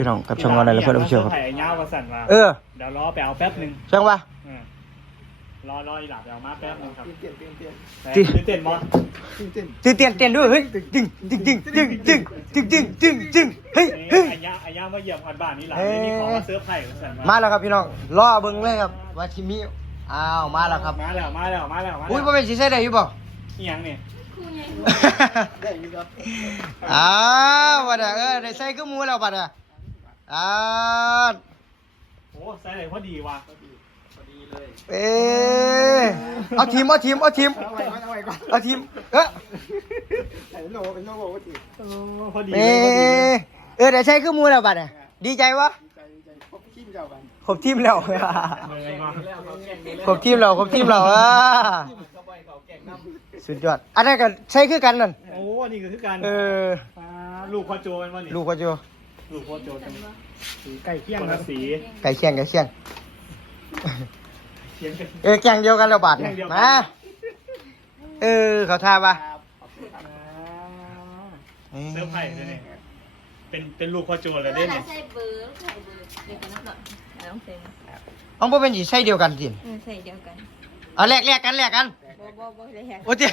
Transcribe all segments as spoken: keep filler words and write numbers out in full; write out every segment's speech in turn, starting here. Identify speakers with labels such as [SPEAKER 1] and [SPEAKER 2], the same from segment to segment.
[SPEAKER 1] พี่น้องกับช่องเราในละเพื่อนผู้เชี่ยวครับ
[SPEAKER 2] ถ่ายเงาประสันมา
[SPEAKER 1] เออ
[SPEAKER 2] เดี๋ยวรอไปเอาแป๊บนึง
[SPEAKER 1] ช่างวะ
[SPEAKER 2] รอรออีหลับเดี๋ยวมาแป๊บนึงครับ
[SPEAKER 3] เต้นเต้นเต้น
[SPEAKER 1] จริง
[SPEAKER 2] ตื่นเต้นบ่
[SPEAKER 3] เต้น
[SPEAKER 1] ตื่นเต้นเต้นด้วยเฮ้ยจึงจึงจึงจึงจึงจึงจึงจึงจึงเฮ้ย
[SPEAKER 2] นี่
[SPEAKER 1] เฮ้ย
[SPEAKER 2] อายาอายามาเยี่ยมอันบ้านนี่หลังไม่มีของมาเสื้อร์ไผ่ประสัน
[SPEAKER 1] มาแล้วครับพี่น้องรอเบิ่งเลยครับว่าชิมิอ้าวมาแล้วครับ
[SPEAKER 2] มาแล้วมาแล้วมาแล้วมาแล้ว
[SPEAKER 1] อุ้ยบ่เป็นสิใส่ได้อยู่บ่
[SPEAKER 2] อีหยังนี่
[SPEAKER 3] ได้อยู่ครับ
[SPEAKER 1] อ้าวบัดน่ะเออได้ใส่คือหมูแล้วบัดน่ะอ้าว
[SPEAKER 2] โอ้ใส่เลยพอดีว่ะ
[SPEAKER 3] พอดีเลย
[SPEAKER 1] เอ๊ะเอาทีมเอาทีมเอาทีม
[SPEAKER 3] เอาไว้ก่อนเอาไว้ก่อน
[SPEAKER 1] เอาทีมเอ้อ
[SPEAKER 3] ใส่โลเป็นโลโลก็ดี
[SPEAKER 2] โอ้พอดี
[SPEAKER 1] เอ๊
[SPEAKER 2] เลยพอดีเลย
[SPEAKER 1] ะเออได้ใส่คือหมูแล้วบัดน่ะดีใจวะ
[SPEAKER 3] ใจใจพบขี้เจ้ากัน
[SPEAKER 1] ครบทีมแล้ว
[SPEAKER 2] เมื่อยมา
[SPEAKER 1] ครบทีมแล้วครบทีมแล้วอ่ะสุดยอดอันนั้นก็ใช่คือกันนั่น
[SPEAKER 2] โอ้นี่ก็คือการ
[SPEAKER 1] เออ
[SPEAKER 2] ลูกพ่อโจเป็นวันนี้
[SPEAKER 1] ลูกก็จู
[SPEAKER 2] ลูกพ่อโจจัง
[SPEAKER 3] ไก่เคี่ยง
[SPEAKER 2] คน
[SPEAKER 3] ครั
[SPEAKER 2] ละ
[SPEAKER 3] บ
[SPEAKER 2] สี
[SPEAKER 1] ไก่เชียงไก่เชียง
[SPEAKER 2] เขียนกัน
[SPEAKER 1] เออแกงเดียวกันแล้วบาดเนี่ยมาเออเขาท่าปะ
[SPEAKER 2] เสื้อร์ไผ่ด้วยนี่เป็นเป็นลูกพ่อโจเลยได้
[SPEAKER 4] เวลา
[SPEAKER 2] เนี่ย
[SPEAKER 4] ใส่เบอร์ใส่เบอร์เดียวกันนั่นหรอต้องเซ็น
[SPEAKER 1] อ๋อบ่เป็นสิใช่เดียวกันสิ
[SPEAKER 4] เออใส่เดียวกัน
[SPEAKER 1] เอาแลกแลกกันแลกกัน
[SPEAKER 4] บ่บ่บ่ได้แฮก
[SPEAKER 1] โอ้เจ้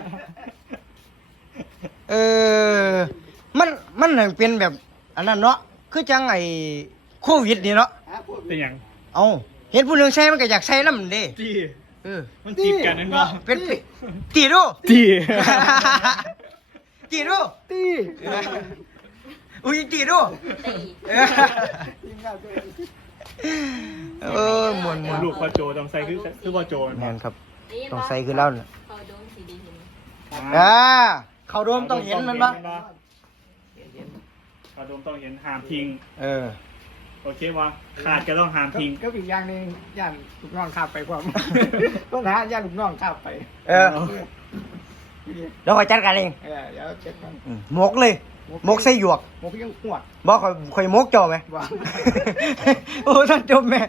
[SPEAKER 1] เออมันมันถึงเป็นแบบอันนั้นเนาะคือจังไอ้โควิดนี่เนาะ
[SPEAKER 2] เป็นอย่าง
[SPEAKER 1] เอาเห็นผู้หนึงใส่มันก็อยากใส่นำเด้
[SPEAKER 2] ตี
[SPEAKER 1] เออ
[SPEAKER 2] มันจีบกันนั่นเนาะ
[SPEAKER 1] เป็นปีตีดู
[SPEAKER 2] ตี
[SPEAKER 1] ตีดู
[SPEAKER 3] ตี
[SPEAKER 1] เอออุ้ยตีดู
[SPEAKER 4] ตี
[SPEAKER 1] เออ
[SPEAKER 3] ทีมงานตัว
[SPEAKER 1] เออมวนมวน
[SPEAKER 2] ลูกพ่อโจต้องใส่คือคือพ่อโจ
[SPEAKER 1] แม่นครับต้องใส่คือเล่าน่ะ
[SPEAKER 4] เขาโดนสีดีเห็น
[SPEAKER 1] อ่าเขาโดมต้องเห็นมันปะ
[SPEAKER 2] เขาโดมต้องเห็นหามทิ้ง
[SPEAKER 1] เออ
[SPEAKER 2] โอเคว่าขาดก็ต้องหามทิ้ง
[SPEAKER 3] ก็อีกอย่างนึงย่านลูกน้องข้ามไปความต้องหาย่านลูกน้องข้ามไป
[SPEAKER 1] เออเดี๋ยวคอยจัดการเอง
[SPEAKER 3] เออเดี๋ยวเช็คมัน
[SPEAKER 1] อืมหมกเลยหมกใส่หยวก
[SPEAKER 3] หมกยังหวด
[SPEAKER 1] บอกคอยคอยหมกจอไหม
[SPEAKER 3] ว่า
[SPEAKER 1] โอ้ท่านจบแม่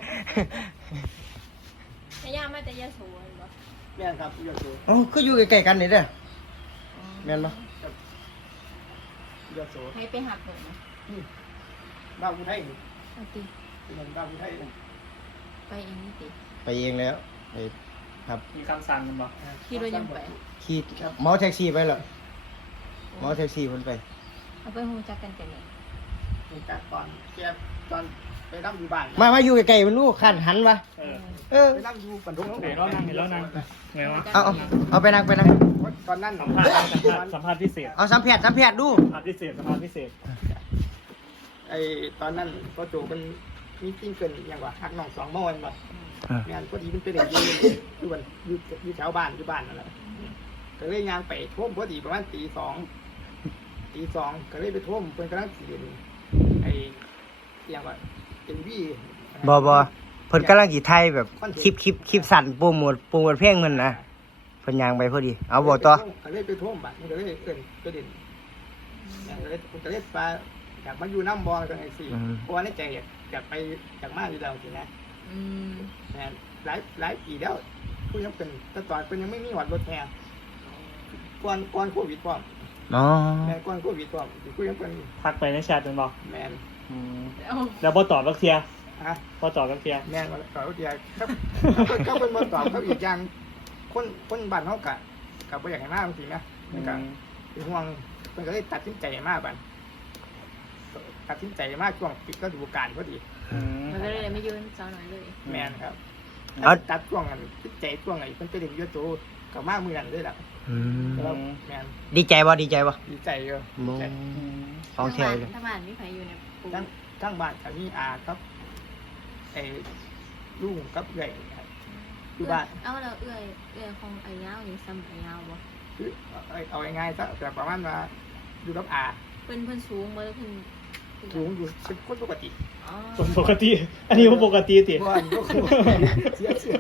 [SPEAKER 4] ไอ้ย่ามาแต่ยาสูบบ่
[SPEAKER 3] แม่ครับพี่ยอดโส
[SPEAKER 1] อ๋อก็อยู่ใกล้ๆกันนี่เด้อแม่นปะ
[SPEAKER 3] พี่ยอดโส
[SPEAKER 4] ให้ไปหักหนูนะ
[SPEAKER 3] บ้านผู้ไทย
[SPEAKER 4] เอาติ
[SPEAKER 3] เป็นบ้านผู้ไทย
[SPEAKER 4] ไปเองนี่ติ
[SPEAKER 1] ไปเองแล้วไปครับ
[SPEAKER 2] มีคำสั่งกันบ่
[SPEAKER 4] ขี่รถยังไป
[SPEAKER 1] ขี่เมาแท็กซี่ไปเหรอเมาแท็กซี่คนไป
[SPEAKER 4] เอาไปฮู้จักกันกันนี่
[SPEAKER 3] จากตอนแกตอนไปนั่งอยู่บ้าน
[SPEAKER 1] มามาอยู่ใกล้ๆมันลูกขันหันปะ
[SPEAKER 2] เออ
[SPEAKER 1] เออ
[SPEAKER 3] ไปนั่งอยู่ปันทุก
[SPEAKER 2] ไหนแล้วนั่งเห็นแล้วนั่งไงวะ
[SPEAKER 1] เอาเอาเอาไปนั่งไปนั่ง
[SPEAKER 3] ตอนนั้น
[SPEAKER 2] สัมภาษณ์สัมภาษณ์สัมภาษณ์พิเศษ
[SPEAKER 1] เอาสัมผัสสัมผัสดู
[SPEAKER 2] สัมภาษณ์พิเศษสัมภาษณ์พิเศษ
[SPEAKER 3] ไอ้ตอนนั้นก็โจมันมีจริงเกินอย่างว่าหักน้องสองโมงบ่งานพอดีมันเป็นอย่างนี้อยู่บนอยู่อยู่แถวบ้านอยู่บ้านนั่นแหละก็เลยงานไปท่วมพอดีประมาณตีสองตีสองก็เลยไปท่วมเป็นกำลังสีไอ้อย่างว่าเป็นวี่
[SPEAKER 1] บอบอเพิ่นกำลังกี่ไทยแบบคลิปคลิปคลิปสั่นโปรโมทโปรโมทเพลงมันนะเพิ่นยางไปพอดี เอาบอกต่อ
[SPEAKER 3] ก็เลยไปท่วมบ้านก็เลยเกินก็เด่นก็เลยก็เลยปลาอยากมาอยู่น้ำบอลกันไอ้สี่เพราะว่าในใจอยากอยากไปอยากมาอยู่แล้วสินะ
[SPEAKER 4] อืม
[SPEAKER 3] นะหลายหลายปีแล้วผู้ยังเป็นแต่ตอนเป็นยังไม่มีหวัดรถแทนก่อนก่อนโควิดก่อน
[SPEAKER 1] อ๋อ
[SPEAKER 3] แมนก่อนโควิดก่อนผู้ยังเป็น
[SPEAKER 2] ทักไปในแชทเป็นบ่
[SPEAKER 3] แมน
[SPEAKER 4] เอา
[SPEAKER 2] แล้วบ่ตอบรักเทีย
[SPEAKER 3] ฮะ
[SPEAKER 2] บ่ตอบรักเทีย
[SPEAKER 3] แมนมาต่อเดียวครับเขาเป็นมาตอบเขาอีกอย่างคนคนบ้านเขากะกับไปอย่างหน้าจริงๆนะนี่กะเป็นห่วงมันก็เลยตัดสินใจมากบันตัดสินใจมากช่วงปิดฤดูกาลพอดี
[SPEAKER 4] มันก็เลยไม่ยืนสาวหน่อยเลย
[SPEAKER 3] แมนครับตัดช่วงนั้นตัดใจช่วงไหนมันจะเด็กเยอะโตกับมากมือนั้นด้วยแหละ
[SPEAKER 1] อืม
[SPEAKER 3] แล้วแมน
[SPEAKER 1] ดีใจบ่ดีใจบ่
[SPEAKER 3] ดีใจเยอะดีใจ
[SPEAKER 1] ของแถวเลย
[SPEAKER 4] ถ้าบ้านมีใครอยู่ในปู
[SPEAKER 3] ทั้งทั้งบ้านกับมีอาครับไอ้ลุงกับใหญ่ครับอยู่บ้าน
[SPEAKER 4] เอาแล้วเอื้อยเอื้อยของไอ้ยาวนี่ซ้ำไอ้ยาวบ่
[SPEAKER 3] คือเอาเอาง่ายๆซะแต่ประมาณว่าอยู่กับอา
[SPEAKER 4] เพิ่นเพิ่นสูงบ่หรือเพิ่น
[SPEAKER 3] ลุงอยู่เป็นคนปกติ
[SPEAKER 4] อ๋อ
[SPEAKER 2] สมปกติ อันนี้ว่าปกติติ
[SPEAKER 3] บ้านก็คือเสียเสีย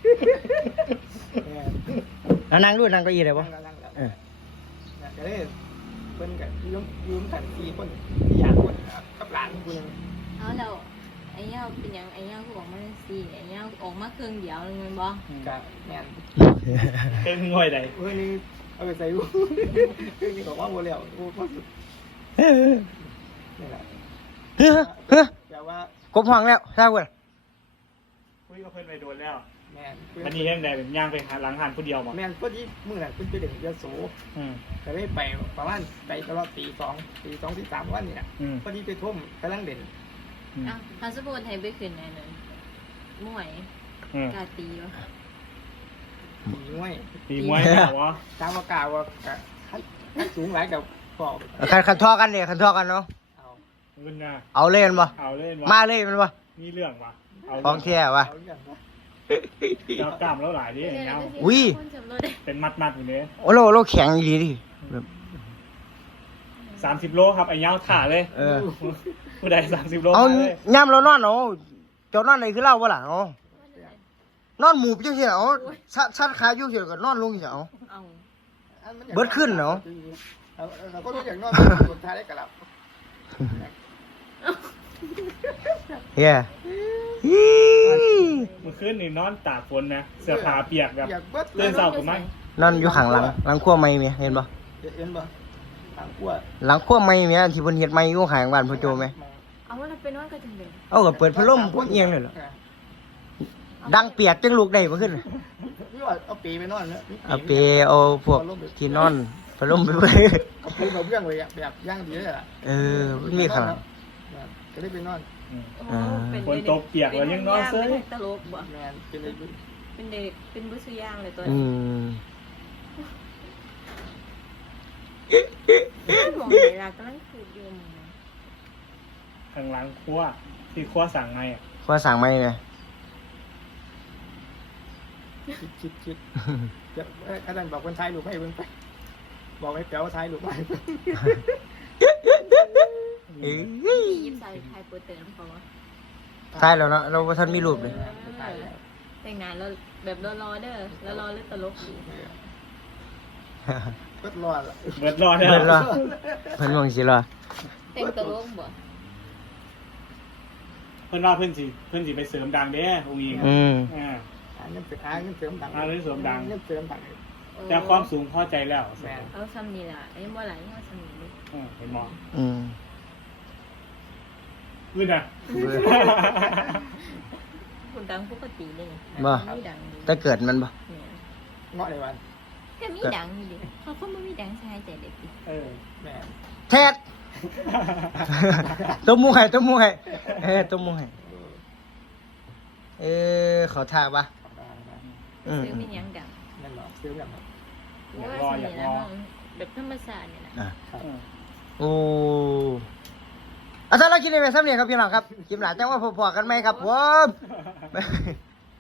[SPEAKER 1] แล้วนั่งดูนั่งเก็อีเลยบ่
[SPEAKER 3] นั่งแล้วนั่งแล้ว
[SPEAKER 1] เออ
[SPEAKER 3] ก็เลยเพิ่นกับยืมยืมกันสี่คนสี่อย่างคนกับหลานคนนึง
[SPEAKER 4] เอาแล้วไอ้ยาวเป็นหยังไอ้ยาวคือออกมาจังซี่ไอ้ยาวออกมาเครื่องเดียวนึงแม่นบ่
[SPEAKER 3] กับแมน
[SPEAKER 2] เป็นง่อยใด
[SPEAKER 3] เฮ้ยนี่เอาไปใส่ลูกเฮ้ยนี่บอกว่าโมเดลโอ้พ่อสุดนี่แหละ
[SPEAKER 1] ฮ้ยเฮ้ย
[SPEAKER 3] แต่ว่าก
[SPEAKER 1] บห้องแล้วทราบเว้ย
[SPEAKER 2] คุยกับเพื่อนไปโดนแล้ว
[SPEAKER 3] แม่น
[SPEAKER 2] วันนี้ยังไงเป็นย่างไปหาหลังหันผู้เดียวมา
[SPEAKER 3] แม่นพอดีมื้อนั้นเพิ่นไปเล่นยโส
[SPEAKER 2] อืม
[SPEAKER 3] ก็เลยไปประมาณไปตลอดตีสองตีสองตีสามวันนี่แหละ
[SPEAKER 2] อืม
[SPEAKER 3] พอดีไปทุ่มกำลังเด่น
[SPEAKER 2] อืม
[SPEAKER 4] อ่ะถ้าสมมุติให้ไปขึ้นในนั้นมวย
[SPEAKER 2] อืม
[SPEAKER 4] กาตีวะ
[SPEAKER 3] ตีมวย
[SPEAKER 2] ตีมวยเหรอวะ
[SPEAKER 3] ตามว่ากล่าวว่าก็ให้สูงหลายกับปอก
[SPEAKER 1] คันคันทอกันเนี่ยคันทอกันเนาะ
[SPEAKER 3] เอา
[SPEAKER 2] มึงนะ
[SPEAKER 1] เอาเล่นบ่
[SPEAKER 2] เอาเล่นวะ
[SPEAKER 1] มาเลยมันบ่
[SPEAKER 2] มีเรื่องวะเอา
[SPEAKER 1] ของแท้วะ
[SPEAKER 3] เอาอย่างวะ
[SPEAKER 2] เรากล้ามแล้วหลายดิเงา
[SPEAKER 1] อุ้ย
[SPEAKER 4] คนจำรถได้
[SPEAKER 2] เป็นมัดมัดๆอยู่เนี้ย
[SPEAKER 1] โอ้โลโลแข็งดีดิแบบ
[SPEAKER 2] สามสิบโลครับไอ้เงาถ่าเลย
[SPEAKER 1] เออ
[SPEAKER 2] ผู้ใดสามสิบโล
[SPEAKER 1] เอา
[SPEAKER 2] มาเลย
[SPEAKER 1] ย่ำเรานอนเอาเจ้านอนไหนคือเล่าบ่ล่ะเอานอนหมูบจังซี่เอาชัดชัดขาอยู่เฉยก็นอนลงเฉยเอา
[SPEAKER 4] เอา
[SPEAKER 3] อันมันอยาก
[SPEAKER 1] เบิดขึ้นเนาะ
[SPEAKER 3] เอาเอาเราก็ไม่อยากนอนสุดท้ายได้กลับ
[SPEAKER 1] เฮียฮี
[SPEAKER 2] เมื่อคืนนี่นอนตากฝนนะเสื้อผ้าเปียกแบบ
[SPEAKER 3] อยากเบิด
[SPEAKER 2] เดินเศร้ากูมั้ง
[SPEAKER 1] นอนอยู่ข้างหลังหลังครัวไม้เมียเห็นบ่
[SPEAKER 3] เห็นบ่ทางขั้ว
[SPEAKER 1] หลังครัวไม้เมียที่เพิ่นเฮ็ดไม้อยู่ข้างบ้านพ่อโจไหม
[SPEAKER 4] เอาว่าเราไปนอนกันจังเลย
[SPEAKER 1] เอาก็เปิดพัดลมเอียงเลยเหรอดังเปียกจังลูกได้บ่ขึ้น
[SPEAKER 3] นี่ว่าเอาปีไปนอนเนอะ
[SPEAKER 1] เอาไปเอาพวกที่นอนพัดลมไปเว้ย
[SPEAKER 3] เอาปีแบบเรื่องเลยอะแบบย่างดีเลยอะ
[SPEAKER 1] เออมันมีข้างหลัง
[SPEAKER 3] ก็ได้ไปนอน
[SPEAKER 2] อืม
[SPEAKER 4] โอ้เป็น
[SPEAKER 2] ฝนตกเปียกแล้วยังนอนเซ้ย
[SPEAKER 4] เป็นตลกบ่
[SPEAKER 3] แมนเป็นเลย
[SPEAKER 4] เป็นเด็กเป็นบุษยางเลยตัว
[SPEAKER 1] อื
[SPEAKER 4] นี้
[SPEAKER 1] ม
[SPEAKER 4] มองเวลากำลังขูดอยู่มึงนะ
[SPEAKER 2] ข้างหลังครัวที่ครัวสั่งไงอ่ะ
[SPEAKER 1] ครัวสั่งไม้ไง
[SPEAKER 3] คิดคิดคิดจะอาจารย์บอกคนไทยหรือไม่เพิ่งไปบอกให้แปลว่าไทยหรือไม่
[SPEAKER 1] เอ้ย
[SPEAKER 4] พี่ยิบใส่ไทยโปรเตอร์เขาวะ
[SPEAKER 1] ใช่แล้วเนาะเราบ่ทันมีรูปเลย
[SPEAKER 4] แต่งงานเราแบบรอๆเด้อแล้วรอเล่นตลกอยู่
[SPEAKER 3] ก็รอดละ
[SPEAKER 2] เบิดรอดแล้ว
[SPEAKER 1] เบิดรอ เพิ่นว่าสิรอ
[SPEAKER 4] แต่งตลกบ่
[SPEAKER 2] เพื่อนว่าเพื่อนสิเพื่อนสิไปเสริมดังเด้องค์อิง
[SPEAKER 1] อืม
[SPEAKER 2] อ่า
[SPEAKER 3] หาเงินเสริมหาเงินเสริมดัง
[SPEAKER 2] หาเงินเสริมดัง
[SPEAKER 3] เงินเสริมดัง
[SPEAKER 2] แต่ความสูงพอใจแล้ว
[SPEAKER 3] แมน
[SPEAKER 4] เอาซ้ำนี่ล่ะไอ้บ่หลายเอาซ้ำนี่ลูก
[SPEAKER 2] อืมเห็นมอง
[SPEAKER 1] อืม
[SPEAKER 2] ขึ้นอ่ะ
[SPEAKER 4] คุณดังปกตินี่
[SPEAKER 1] บ่
[SPEAKER 4] มีดังดี
[SPEAKER 1] แต่เกิดมันบ่
[SPEAKER 4] เนี่ย
[SPEAKER 3] เงาะในวัน
[SPEAKER 4] ก็มีดังอยู่ดิเขาก็ไม่มีดังชายแต่เด็กดิ
[SPEAKER 2] เออ
[SPEAKER 3] แมน
[SPEAKER 1] แทดตัวมูให้ตัวมูให้เออตัวมูให้เออขอท่าปะอืม
[SPEAKER 4] ซื้อมีหยังดัง
[SPEAKER 3] นั่นหรอเสริมดัง
[SPEAKER 4] ว่าสนิทแล้วแบบธรรมศาสตร์เนี่ยนะ
[SPEAKER 1] อ่ะ
[SPEAKER 2] อืม
[SPEAKER 1] โอ้อาจารย์เราคิดในแบบซ้ำเนี่ยครับพี่น้องครับคลิปหลานจังว่าพอๆกันไหมครับผม